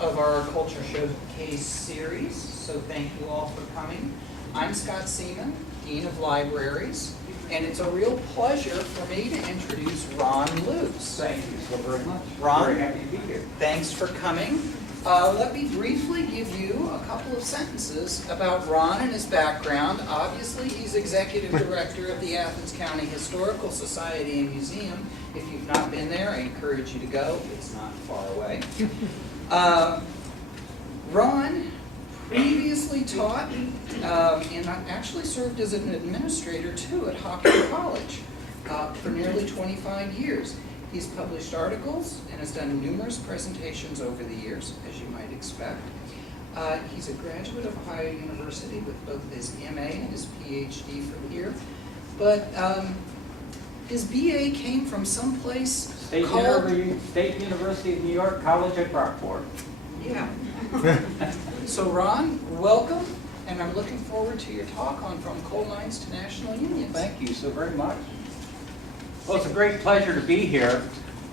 of our Culture Showcase series, so thank you all for coming. I'm Scott Seaman, Dean of Libraries, and it's a real pleasure for me to introduce Ron Luce. Thank you so very much. Ron, very happy to be here. Thanks for coming. Let me briefly give you a couple of sentences about Ron and his background. Obviously, he's Executive Director of the Athens County Historical Society and Museum. If you've not been there, I encourage you to go. It's not far away. Ron previously taught and actually served as an administrator too at Hocking College for nearly 25 years. He's published articles and has done numerous presentations over the years, as you might expect. He's a graduate of Ohio University with both his MA and his PhD from here. But his BA came from someplace called... State University of New York College at Brockport. Yeah. So Ron, welcome, and I'm looking forward to your talk on From Coal Mines to National Unions. Thank you so very much. Well, it's a great pleasure to be here.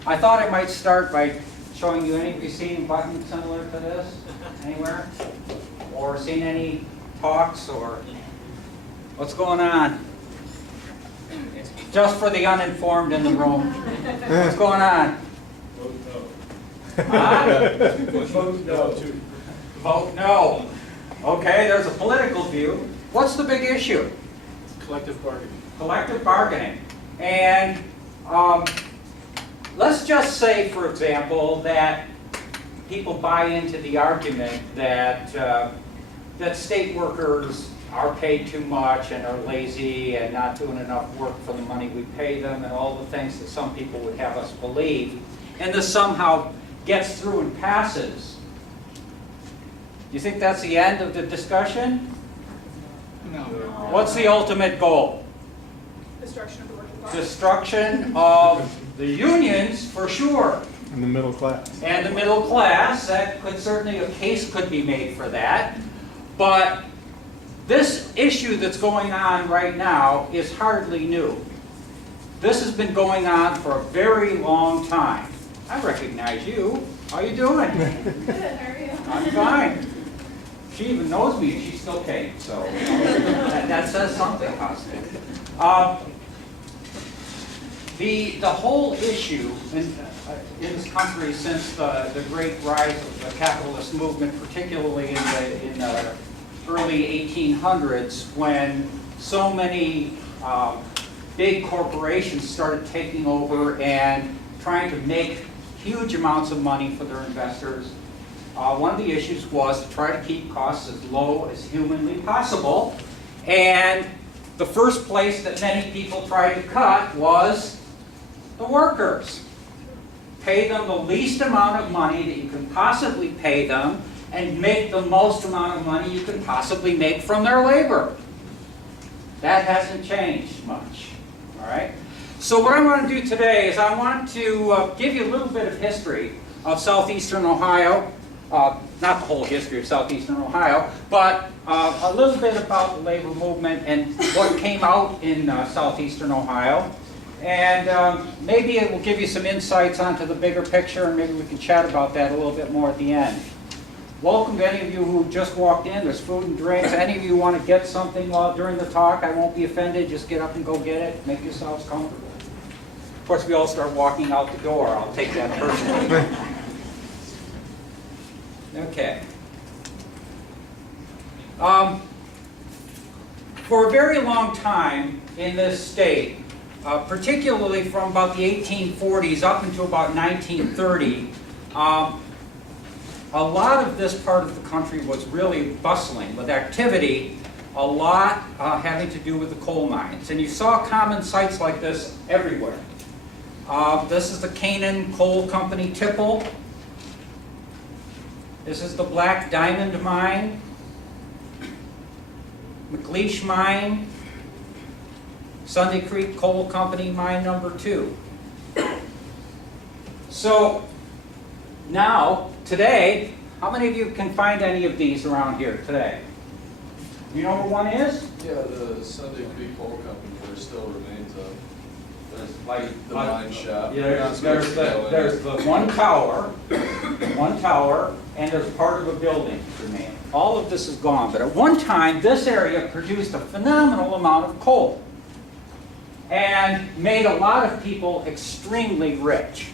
I thought I might start by showing you any of you seen buttons similar to this anywhere? Or seen any talks or what's going on? Just for the uninformed in the room. What's going on? Vote no. Huh? Vote no, too. Vote no. Okay, there's a political view. What's the big issue? Collective bargaining. Collective bargaining. And let's just say, for example, that people buy into the argument that that state workers are paid too much and are lazy and not doing enough work for the money we pay them and all the things that some people would have us believe. And this somehow gets through and passes. Do you think that's the end of the discussion? No. What's the ultimate goal? Destruction of the working class. Destruction of the unions, for sure. And the middle class. And the middle class, that could certainly, a case could be made for that. But this issue that's going on right now is hardly new. This has been going on for a very long time. I recognize you. How you doing? Good, how are you? I'm fine. She even knows me and she still came, so that says something positive. The whole issue in this country since the great rise of the capitalist movement, particularly in the early 1800s, when so many big corporations started taking over and trying to make huge amounts of money for their investors, one of the issues was to try to keep costs as low as humanly possible. And the first place that many people tried to cut was the workers. Pay them the least amount of money that you can possibly pay them and make the most amount of money you can possibly make from their labor. That hasn't changed much. All right? So what I want to do today is I want to give you a little bit of history of Southeastern Ohio. Not the whole history of Southeastern Ohio, but a little bit about the labor movement and what came out in Southeastern Ohio. And maybe it will give you some insights onto the bigger picture, and maybe we can chat about that a little bit more at the end. Welcome to any of you who just walked in. There's food and drinks. Any of you want to get something during the talk, I won't be offended. Just get up and go get it. Make yourselves comfortable. Of course, we all start walking out the door. I'll take that personally. Okay. For a very long time in this state, particularly from about the 1840s up until about 1930, a lot of this part of the country was really bustling with activity, a lot having to do with the coal mines. And you saw common sites like this everywhere. This is the Canaan Coal Company tipple. This is the Black Diamond Mine, McLeish Mine, Sunday Creek Coal Company Mine number 2. So now, today, how many of you can find any of these around here today? You know where one is? Yeah, the Sunday Creek Coal Company, there still remains of. The mine shop. Yeah, there's the one tower, and there's part of a building remaining. All of this is gone, but at one time, this area produced a phenomenal amount of coal and made a lot of people extremely rich.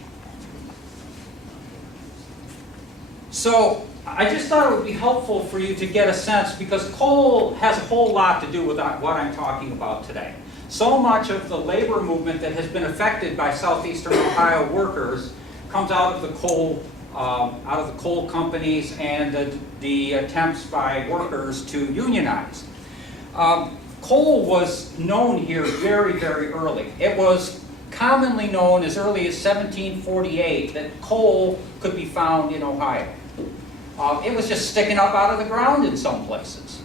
So I just thought it would be helpful for you to get a sense, because coal has a whole lot to do with what I'm talking about today. So much of the labor movement that has been affected by Southeastern Ohio workers comes out of the coal companies and the attempts by workers to unionize. Coal was known here very, very early. It was commonly known as early as 1748 that coal could be found in Ohio. It was just sticking up out of the ground in some places.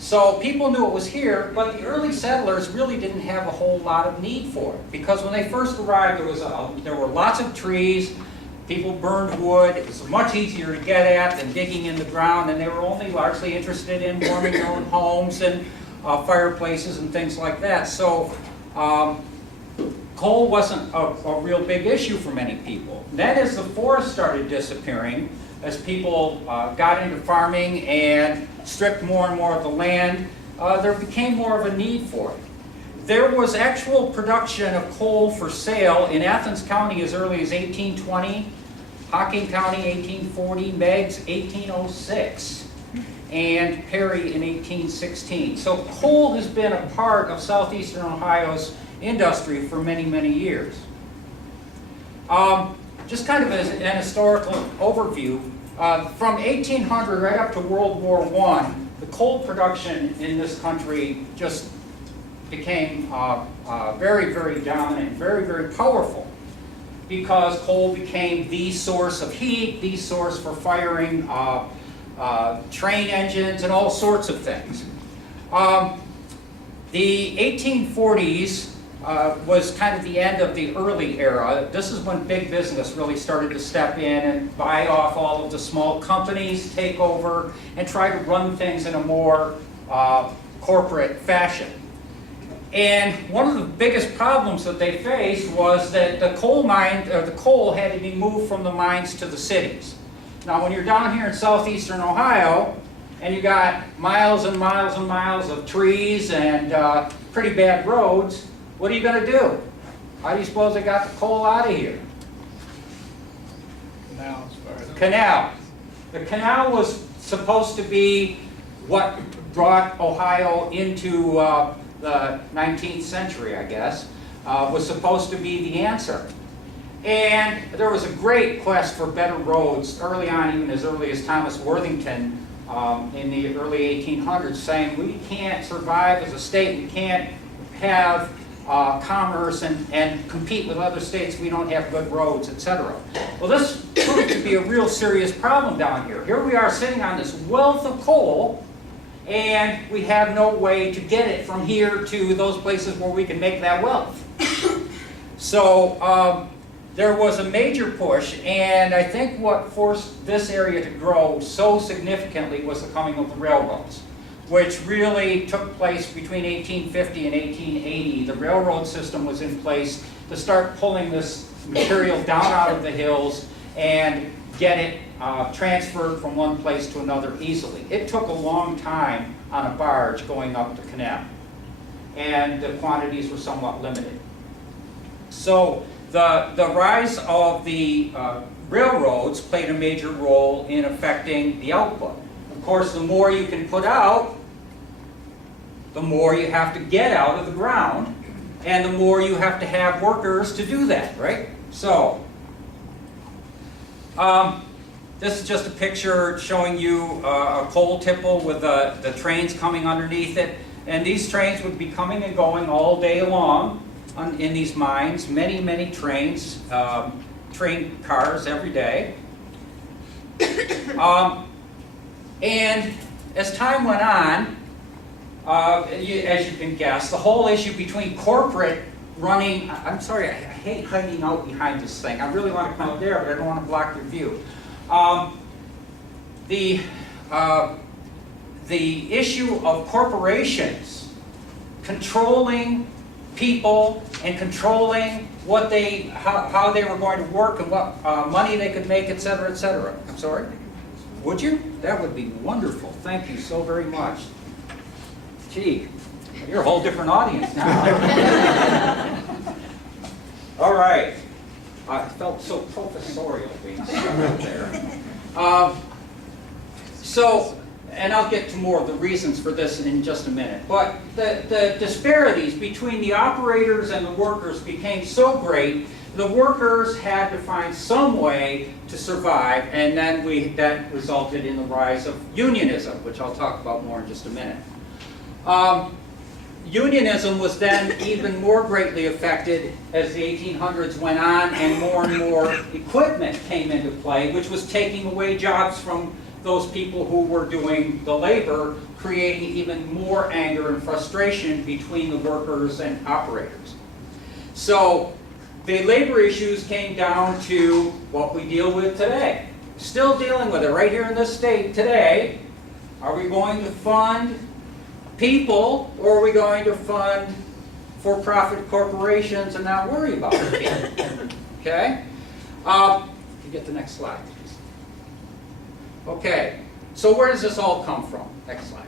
So people knew it was here, but the early settlers really didn't have a whole lot of need for it, because when they first arrived, there were lots of trees, people burned wood, it was much easier to get at than digging in the ground, and they were only largely interested in warming their own homes and fireplaces and things like that. So coal wasn't a real big issue for many people. Then as the forest started disappearing, as people got into farming and stripped more and more of the land, there became more of a need for it. There was actual production of coal for sale in Athens County as early as 1820, Hocking County 1840, Meigs 1806, and Perry in 1816. So coal has been a part of Southeastern Ohio's industry for many, many years. Just kind of as an historical overview, from 1800 right up to World War I, the coal production in this country just became very, very dominant, very, very powerful, because coal became the source of heat, the source for firing train engines and all sorts of things. The 1840s was kind of the end of the early era. This is when big business really started to step in and buy off all of the small companies, take over, and try to run things in a more corporate fashion. And one of the biggest problems that they faced was that the coal had to be moved from the mines to the cities. Now, when you're down here in southeastern Ohio, and you got miles and miles and miles of trees and pretty bad roads, what are you going to do? How do you suppose they got the coal out of here? Canal, as far as. Canal. The canal was supposed to be what brought Ohio into the 19th century, I guess, was supposed to be the answer. And there was a great quest for better roads early on, even as early as Thomas Worthington in the early 1800s, saying we can't survive as a state, we can't have commerce and compete with other states, we don't have good roads, etc. Well, this proved to be a real serious problem down here. Here we are sitting on this wealth of coal, and we have no way to get it from here to those places where we can make that wealth. So there was a major push, and I think what forced this area to grow so significantly was the coming of the railroads, which really took place between 1850 and 1880. The railroad system was in place to start pulling this material down out of the hills and get it transferred from one place to another easily. It took a long time on a barge going up the canal, and the quantities were somewhat limited. So the rise of the railroads played a major role in affecting the output. Of course, the more you can put out, the more you have to get out of the ground, and the more you have to have workers to do that, right? So, this is just a picture showing you a coal tipple with the trains coming underneath it. And these trains would be coming and going all day long in these mines. Many, many trains, train cars every day. And as time went on, as you can guess, the whole issue between corporate running, I'm sorry, I hate hiding out behind this thing. I really want to come up there, but I don't want to block your view. The issue of corporations controlling people and controlling what how they were going to work and what money they could make, et cetera, et cetera. I'm sorry? Would you? That would be wonderful. Thank you so very much. Gee, you're a whole different audience now. All right. I felt so professorial being stuck up there. And I'll get to more of the reasons for this in just a minute, but the disparities between the operators and the workers became so great, the workers had to find some way to survive, and then that resulted in the rise of unionism, which I'll talk about more in just a minute. Unionism was then even more greatly affected as the 1800s went on and more equipment came into play, which was taking away jobs from those people who were doing the labor, creating even more anger and frustration between the workers and operators. So the labor issues came down to what we deal with today. Still dealing with it right here in this state today. Are we going to fund people, or are we going to fund for-profit corporations and not worry about it? Okay? Can you get the next slide, please? Okay, so where does this all come from? Next slide.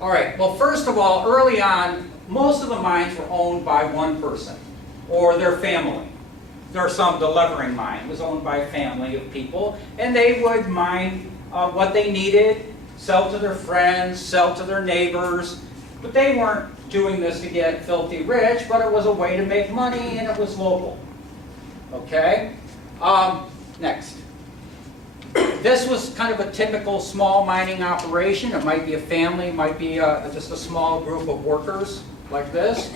All right, well, first of all, early on, most of the mines were owned by one person or their family. The levering mine was owned by a family of people, and they would mine what they needed, sell to their friends, sell to their neighbors, but they weren't doing this to get filthy rich, but it was a way to make money, and it was local. Okay? Next. This was kind of a typical small mining operation. It might be a family, it might be just a small group of workers like this.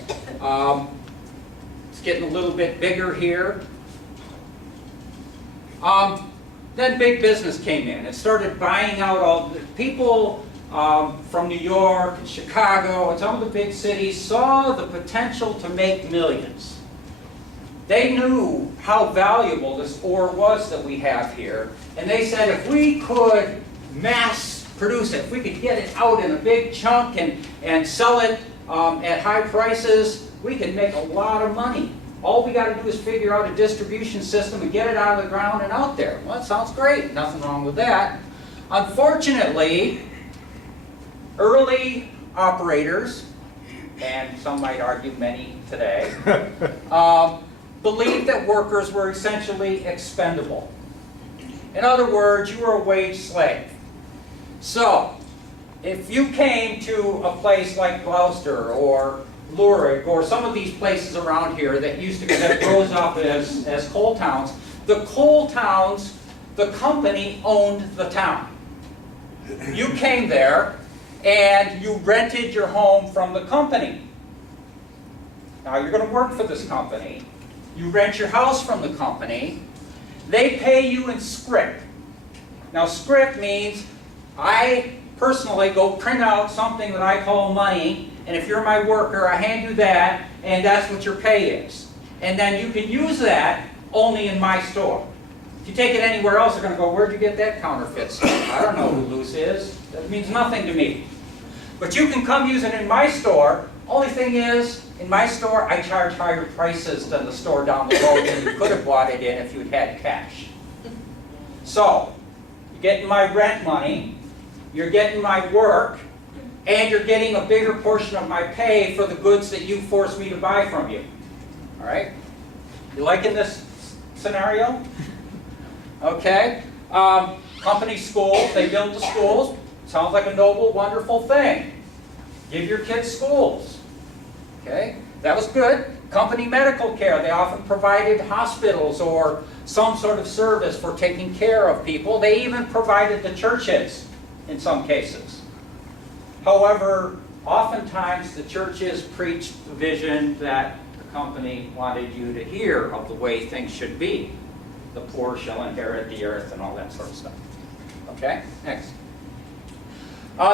It's getting a little bit bigger here. Then big business came in. It started buying out all the people from New York and Chicago and some of the big cities saw the potential to make millions. They knew how valuable this ore was that we have here, and they said if we could mass produce it, if we could get it out in a big chunk and sell it at high prices, we could make a lot of money. All we got to do is figure out a distribution system and get it out of the ground and out there. Well, that sounds great. Nothing wrong with that. Unfortunately, early operators, and some might argue many today, believed that workers were essentially expendable. In other words, you were a wage slave. So, if you came to a place like Gloucester or Lurid or some of these places around here that rose up as coal towns, the coal towns, the company owned the town. You came there and you rented your home from the company. Now you're going to work for this company. You rent your house from the company. They pay you in scrip. Now scrip means I personally go print out something that I call money, and if you're my worker, I hand you that, and that's what your pay is. And then you can use that only in my store. If you take it anywhere else, they're going to go, where'd you get that counterfeit stuff? I don't know who Luce is. That means nothing to me. But you can come use it in my store. Only thing is, in my store, I charge higher prices than the store down the road than you could have bought it in if you'd had cash. So, you're getting my rent money, you're getting my work, and you're getting a bigger portion of my pay for the goods that you forced me to buy from you. All right? You liking this scenario? Okay. Company schools, they build the schools. Sounds like a noble, wonderful thing. Give your kids schools. Okay? That was good. Company medical care. They often provided hospitals or some sort of service for taking care of people. They even provided the churches in some cases. However, oftentimes the churches preached the vision that the company wanted you to hear of the way things should be. The poor shall inherit the earth and all that sort of stuff. Okay, next.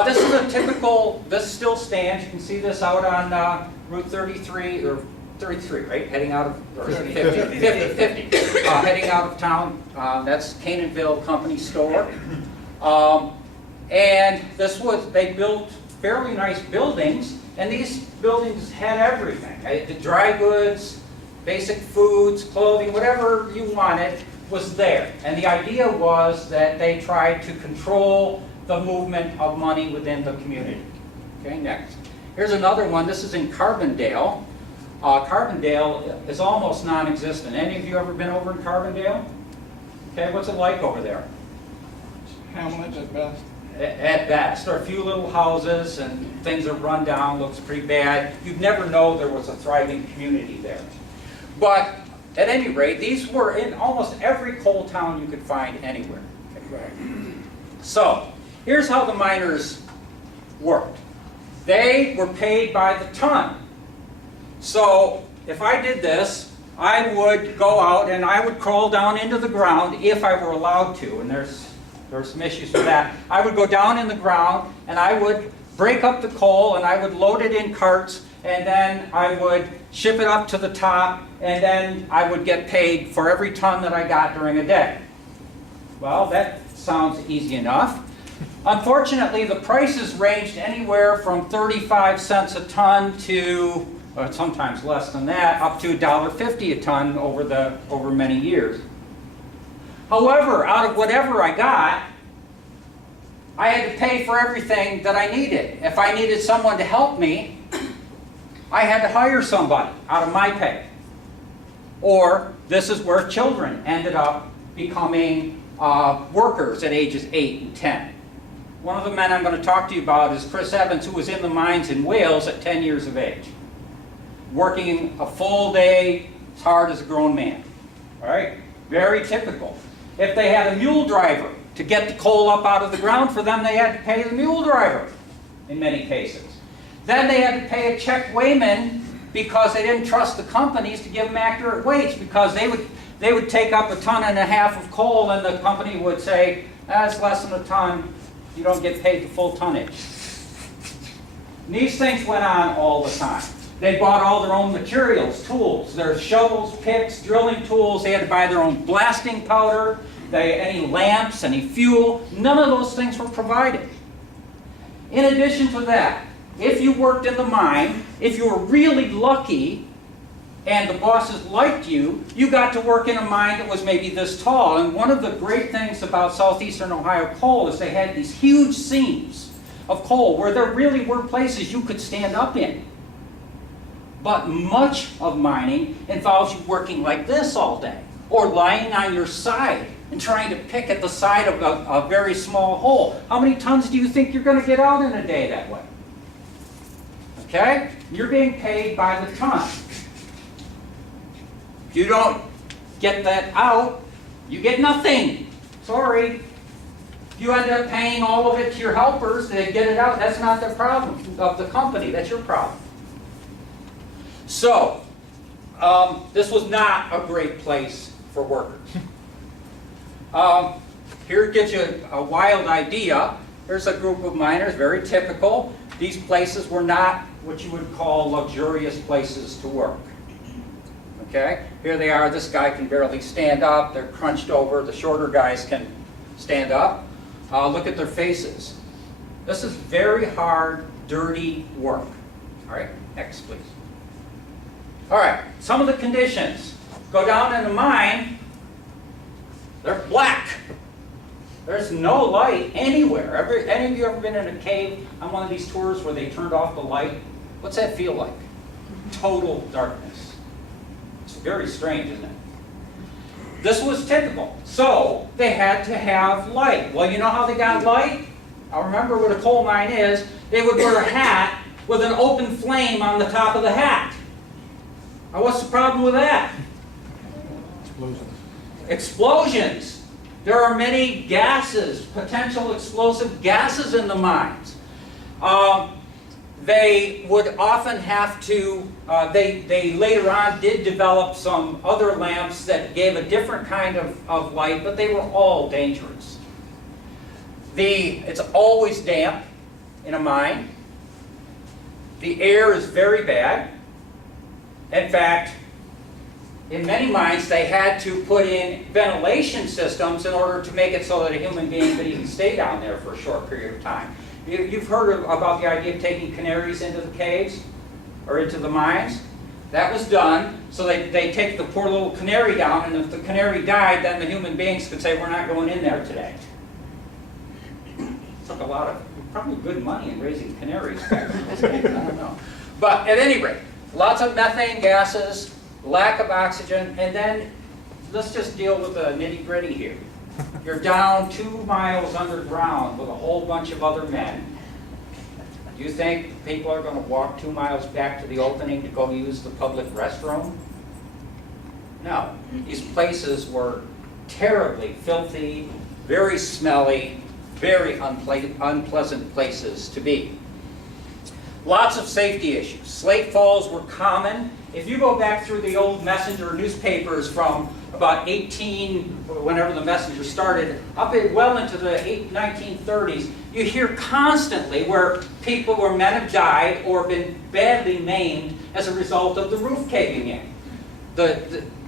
This is a typical, this still stands. You can see this out on Route 33, or 33, right? Heading out of, or 50, heading out of town. That's Canaanville Company Store. And this was, they built fairly nice buildings, And these buildings had everything. The dry goods, basic foods, clothing, whatever you wanted was there. And the idea was that they tried to control the movement of money within the community. Okay, next. Here's another one. This is in Carbondale. Carbondale is almost non-existent. Any of you ever been over in Carbondale? Okay, what's it like over there? Hamlet at best. At best. There are a few little houses and things are run down, looks pretty bad. You'd never know there was a thriving community there. But at any rate, these were in almost every coal town you could find anywhere. So, here's how the miners worked. They were paid by the ton. So, if I did this, I would go out and I would crawl down into the ground if I were allowed to, and there's some issues with that. I would go down in the ground and I would break up the coal and I would load it in carts and then I would ship it up to the top and then I would get paid for every ton that I got during a day. Well, that sounds easy enough. Unfortunately, the prices ranged anywhere from 35 cents a ton to, or sometimes less than that, up to $1.50 a ton over many years. However, out of whatever I got, I had to pay for everything that I needed. If I needed someone to help me, I had to hire somebody out of my pay. Or this is where children ended up becoming workers at ages 8 and 10. One of the men I'm going to talk to you about is Chris Evans, who was in the mines in Wales at 10 years of age, working a full day as hard as a grown man. All right? Very typical. If they had a mule driver to get the coal up out of the ground for them, they had to pay the mule driver in many cases. Then they had to pay a check weighman because they didn't trust the companies to give them accurate weights, because they would take up 1.5 tons of coal and the company would say, that's less than a ton, you don't get paid the full tonnage. And these things went on all the time. They bought all their own materials, tools, their shovels, picks, drilling tools. They had to buy their own blasting powder, any lamps, any fuel. None of those things were provided. In addition to that, if you worked in the mine, if you were really lucky and the bosses liked you, you got to work in a mine that was maybe this tall. And one of the great things about Southeastern Ohio coal is they had these huge seams of coal where there really were places you could stand up in. But much of mining involves you working like this all day, or lying on your side and trying to pick at the side of a very small hole. How many tons do you think you're going to get out in a day that way? Okay? You're being paid by the ton. If you don't get that out, you get nothing. Sorry. If you end up paying all of it to your helpers to get it out, that's not the problem of the company. That's your problem. So, this was not a great place for workers. Here it gives you a wild idea. Here's a group of miners, very typical. These places were not what you would call luxurious places to work. Okay? Here they are. This guy can barely stand up. They're crunched over. The shorter guys can stand up. Look at their faces. This is very hard, dirty work. All right? Next, please. All right, some of the conditions. Go down in the mine, they're black. There's no light anywhere. Any of you ever been in a cave on one of these tours where they turned off the light? What's that feel like? Total darkness. It's very strange, isn't it? This was typical. So they had to have light. Well, you know how they got light? I'll remember what a coal mine is. They would wear a hat with an open flame on the top of the hat. Now, what's the problem with that? Explosions. Explosions. There are many gases, potential explosive gases in the mines. They would often have to, they later on did develop some other lamps that gave a different kind of light, but they were all dangerous. It's always damp in a mine. The air is very bad. In fact, in many mines, they had to put in ventilation systems in order to make it so that a human being could even stay down there for a short period of time. You've heard about the idea of taking canaries into the caves or into the mines. That was done, so they take the poor little canary down, and if the canary died, then the human beings could say, we're not going in there today. Took a lot of, probably good money in raising canaries back in those days, I don't know. But at any rate, lots of methane gases, lack of oxygen, and then let's just deal with the nitty-gritty here. You're down 2 miles underground with a whole bunch of other men. Do you think people are going to walk 2 miles back to the opening to go use the public restroom? No. These places were terribly filthy, very smelly, very unpleasant places to be. Lots of safety issues. Slate falls were common. If you go back through the old Messenger newspapers from about whenever the Messenger started, up well into the 1930s, you hear constantly where men have died or been badly maimed as a result of the roof caving in.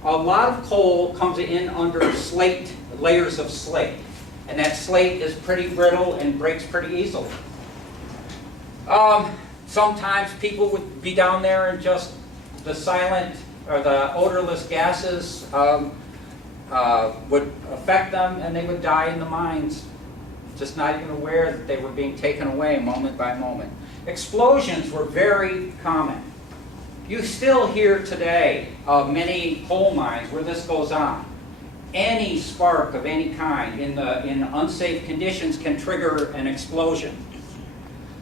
A lot of coal comes in under slate, layers of slate, and that slate is pretty brittle and breaks pretty easily. Sometimes people would be down there and just the silent or the odorless gases would affect them, and they would die in the mines, just not even aware that they were being taken away moment by moment. Explosions were very common. You still hear today of many coal mines where this goes on. Any spark of any kind in unsafe conditions can trigger an explosion.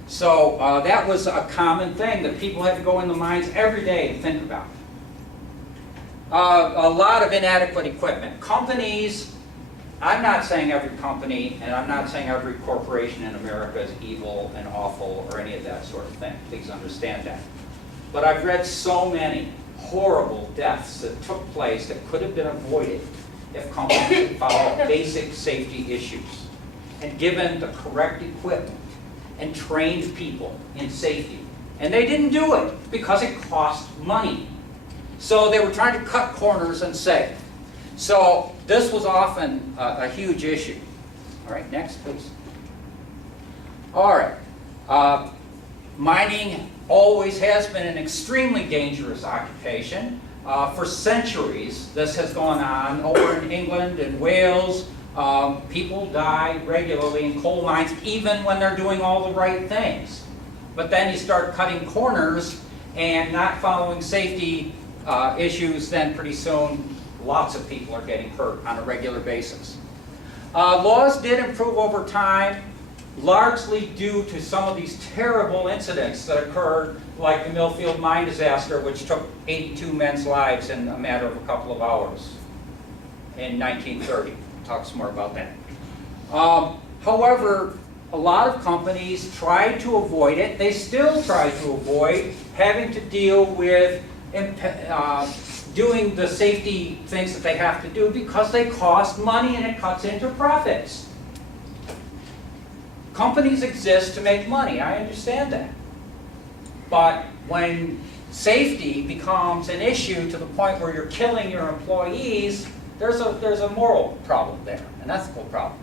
So that was a common thing that people had to go in the mines every day to think about. A lot of inadequate equipment. Companies, I'm not saying every company, and I'm not saying every corporation in America is evil and awful or any of that sort of thing. Please understand that. But I've read so many horrible deaths that took place that could have been avoided if companies had followed basic safety issues and given the correct equipment and trained people in safety. And they didn't do it because it cost money. So they were trying to cut corners and save. So this was often a huge issue. All right, next please. All right, mining always has been an extremely dangerous occupation. For centuries this has gone on. Over in England and Wales, people die regularly in coal mines even when they're doing all the right things. But then you start cutting corners and not following safety issues, then pretty soon lots of people are getting hurt on a regular basis. Laws did improve over time, largely due to some of these terrible incidents that occurred, like the Millfield mine disaster, which took 82 men's lives in a matter of a couple of hours in 1930. We'll talk some more about that. However, a lot of companies tried to avoid it. They still try to avoid having to deal with doing the safety things that they have to do because they cost money and it cuts into profits. Companies exist to make money, I understand that. But when safety becomes an issue to the point where you're killing your employees, there's a moral problem there, an ethical problem.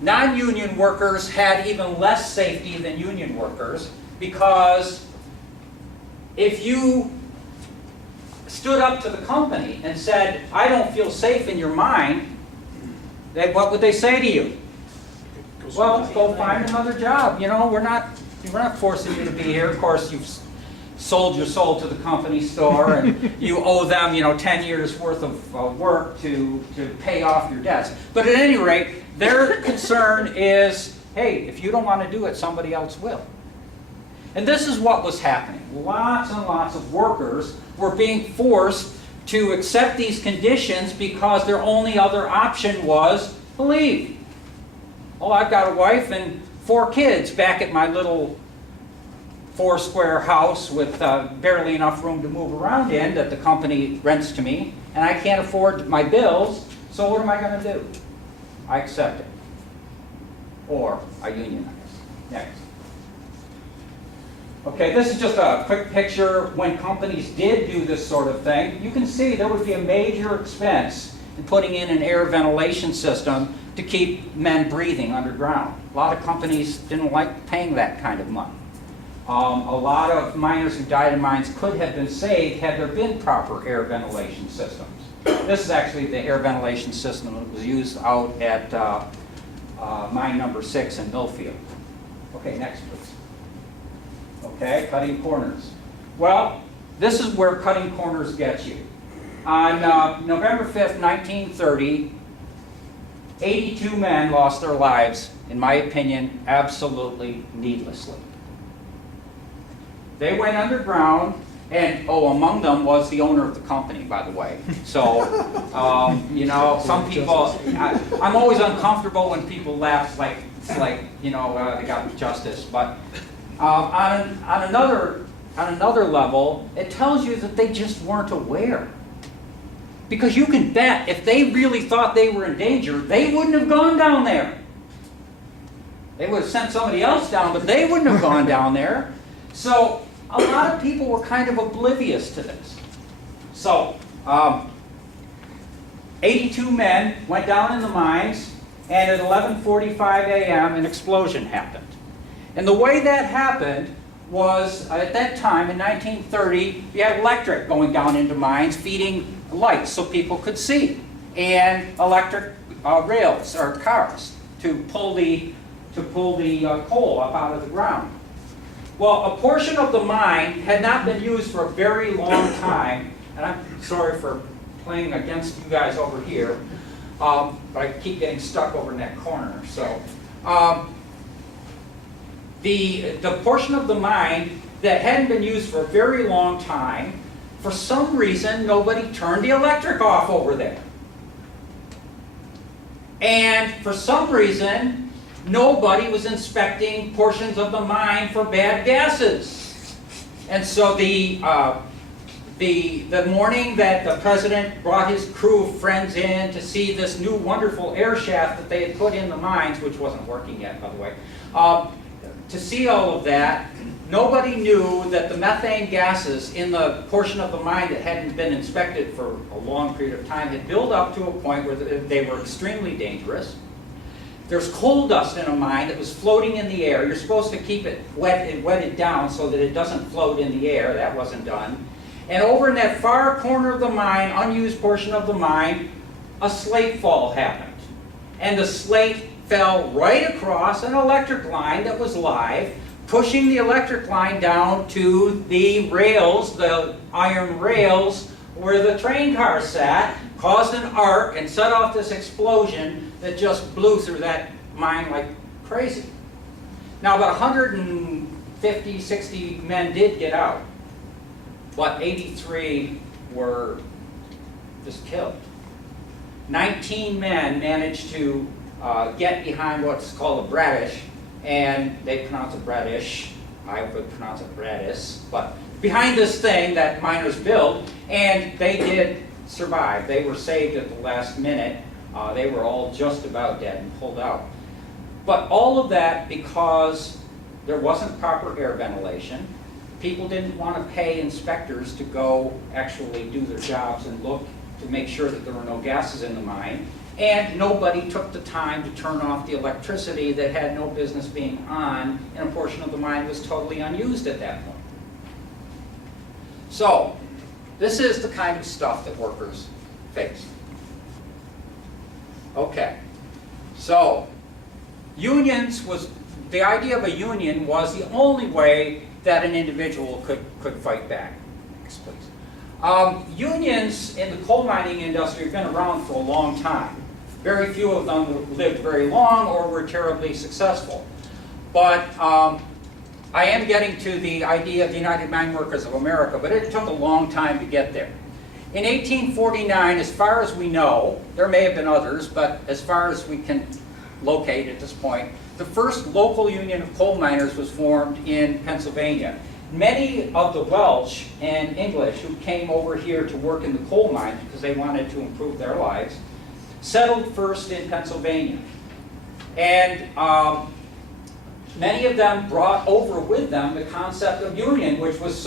Non-union workers had even less safety than union workers because if you stood up to the company and said, I don't feel safe in your mine, what would they say to you? Well, go find another job. You know, we're not forcing you to be here. Of course, you've sold your soul to the company store and you owe them, 10 years worth of work to pay off your debts. But at any rate, their concern is, hey, if you don't want to do it, somebody else will. And this is what was happening. Lots and lots of workers were being forced to accept these conditions because their only other option was to leave. Oh, I've got a wife and 4 kids back at my little 4-square house with barely enough room to move around in that the company rents to me, and I can't afford my bills, so what am I going to do? I accept it. Or I unionize. Next. Okay, this is just a quick picture when companies did do this sort of thing. You can see there would be a major expense in putting in an air ventilation system to keep men breathing underground. A lot of companies didn't like paying that kind of money. A lot of miners who died in mines could have been saved had there been proper air ventilation systems. This is actually the air ventilation system that was used out at mine number 6 in Millfield. Okay, next please. Okay, cutting corners. Well, this is where cutting corners gets you. On November 5th, 1930, 82 men lost their lives, in my opinion, absolutely needlessly. They went underground, and among them was the owner of the company, by the way. So, you know, some people, I'm always uncomfortable when people laugh like, it's like, you know, they got justice. But on another level, it tells you that they just weren't aware. Because you can bet if they really thought they were in danger, they wouldn't have gone down there. They would have sent somebody else down, but they wouldn't have gone down there. So a lot of people were kind of oblivious to this. So 82 men went down in the mines, and at 11:45 a.m. an explosion happened. And the way that happened was, at that time in 1930, you had electric going down into mines, feeding lights so people could see, and electric rails or cars to pull the coal up out of the ground. Well, a portion of the mine had not been used for a very long time, and I'm sorry for playing against you guys over here, but I keep getting stuck over in that corner. So the portion of the mine that hadn't been used for a very long time, for some reason, nobody turned the electric off over there. And for some reason, nobody was inspecting portions of the mine for bad gases. And so the morning that the president brought his crew of friends in to see this new wonderful air shaft that they had put in the mines, which wasn't working yet, by the way, to see all of that, nobody knew that the methane gases in the portion of the mine that hadn't been inspected for a long period of time had built up to a point where they were extremely dangerous. There's coal dust in a mine that was floating in the air. You're supposed to keep it wetted down so that it doesn't float in the air. That wasn't done. And over in that far corner of the mine, unused portion of the mine, a slate fault happened. And the slate fell right across an electric line that was live, pushing the electric line down to the rails, the iron rails where the train car sat, caused an arc and set off this explosion that just blew through that mine like crazy. Now about 150, 60 men did get out, but 83 were just killed. 19 men managed to get behind what's called a bradish, and they pronounce it bradish. I would pronounce it bradis, but behind this thing that miners build, and they did survive. They were saved at the last minute. They were all just about dead and pulled out. But all of that because there wasn't proper air ventilation. People didn't want to pay inspectors to go actually do their jobs and look to make sure that there were no gases in the mine. And nobody took the time to turn off the electricity that had no business being on, and a portion of the mine was totally unused at that point. So, this is the kind of stuff that workers face. Okay, so the idea of a union was the only way that an individual could fight back. Next, please. Unions in the coal mining industry have been around for a long time. Very few of them lived very long or were terribly successful. But I am getting to the idea of the United Mine Workers of America, but it took a long time to get there. In 1849, as far as we know, there may have been others, but as far as we can locate at this point, the first local union of coal miners was formed in Pennsylvania. Many of the Welsh and English who came over here to work in the coal mines because they wanted to improve their lives settled first in Pennsylvania. And many of them brought over with them the concept of union, which was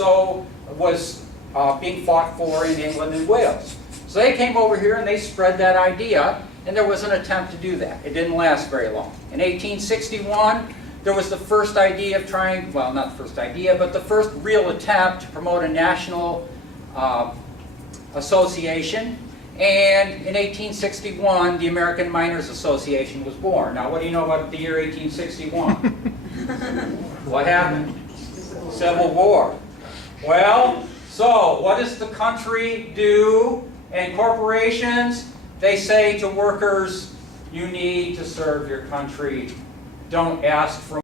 being fought for in England and Wales. So they came over here and they spread that idea, and there was an attempt to do that. It didn't last very long. In 1861, there was the first idea of trying, well, not the first idea, but the first real attempt to promote a national association. And in 1861, the American Miners Association was born. Now, what do you know about the year 1861? What happened? Civil War. Well, so what does the country do? And corporations, they say to workers, you need to serve your country. Don't ask for